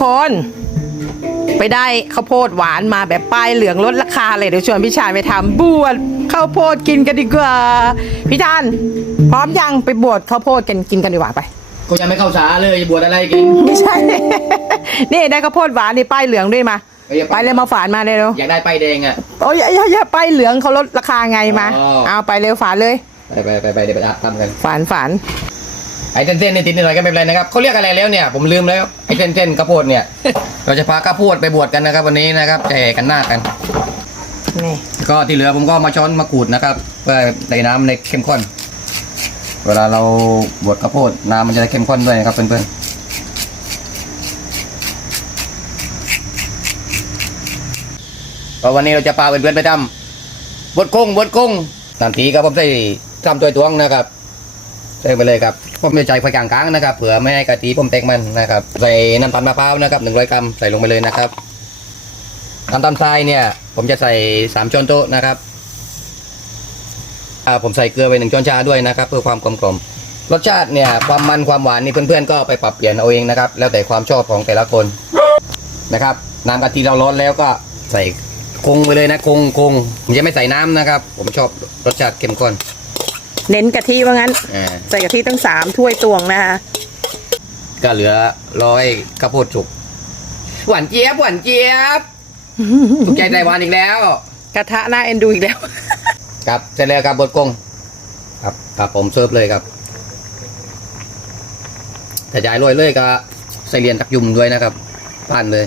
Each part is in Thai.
คน ไปได้ข้าวโพดหวานมาแบบป้ายเหลืองลดราคาเลยเดี๋ยวชวนพี่ชายไปทำบวชข้าวโพดกินกันดีกว่า พี่ชานพร้อมยังไปบวชข้าวโพดกันกินกันดีกว่าไป กูยังไม่เข้าสาเลยบวชอะไรกินไม่ใช่ นี่ได้ข้าวโพดหวานนี่ป้ายเหลืองด้วยมาเอ้ยไปเลยมาฝานมาเลยเร็วอยากได้ป้ายแดงอะโอ้ยอย่าอย่าอย่าป้ายเหลืองเขาลดราคาไงมาอ๋อเอาไปเร็วฝานเลย ไปไปไปไปเดี๋ยวไปทำกัน ฝานฝานไอ้เส้นๆในติดนิดหน่อยก็ไม่เป็นไรนะครับเขาเรียกอะไรแล้วเนี่ยผมลืมแล้วไอ้เส้นๆข้าวโพดเนี่ย เราจะพาข้าวโพดไปบวชกันนะครับ วันนี้นะครับจะแห่กันหน้ากันนี่ก็ที่เหลือผมก็มาช้อนมาขูดนะครับเพื่อในน้ำในเข้มข้น เวลาเราบวชข้าวโพดน้ำมันจะได้เข้มข้นด้วยนะครับเพื่อนๆก็วันนี้เราจะพาเพื่อนๆไปทำบดกุ้งบดกุ้งนาทีก็ผมใส่ทำตัวตวงนะครับ ใส่ไปเลยครับผมจะใจไฟกลางๆนะครับเผื่อไม่ให้กะทิผมเต็กมันนะครับ ใส่น้ำตาลมะพร้าวนะครับหนึ่งร้อยกรัมใส่ลงไปเลยนะครับน้ำตาลทรายเนี่ย ผมจะใส่สามช้อนโต๊ะนะครับอ่าผมใส่เกลือไปหนึ่งช้อนชาด้วยนะครับ เพื่อความกลมกลมรสชาติเนี่ยความมันความหวานนี่เพื่อนๆก็ไปปรับเปลี่ยนเอาเองนะครับ แล้วแต่ความชอบของแต่ละคนนะครับน้ำกะทิเราร้อนแล้วก็ใส่คงไปเลยนะคงคงผมจะไม่ใส่น้ำนะครับ ผมชอบรสชาติเข้มข้น เน้นกะทิว่างั้นอ่าใส่กะทิตั้งสามถ้วยตวงนะคะก็เหลือร้อยข้าวโพดสุกหวานเจี๊ยบหวานเจี๊ยบถูกใจใจหวานอีกแล้ว กระทะหน้าเอ็นดูอีกแล้ว ครับเสร็จแล้วครับบดกง ครับครับผมเสิร์ฟเลยครับแต่จ่ายรวยเลยก็ใส่เหรียญตักยุ่มด้วยนะครับผ่านเลย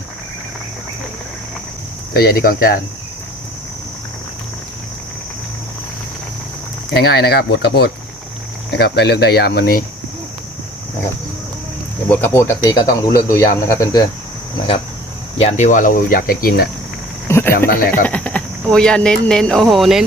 ก็ใหญ่ที่กองจาน ง่ายๆนะครับบดกระโพดนะครับได้เลือกได้ยามวันนี้นะครับบดกระโพดตักตีก็ต้องดูเลือกดูยามนะครับเพื่อนๆนะครับ ยามที่ว่าเราอยากจะกินน่ะยามนั้นแหละครับ โอ้ยอย่าเน้นเน้นโอ้โห เน้น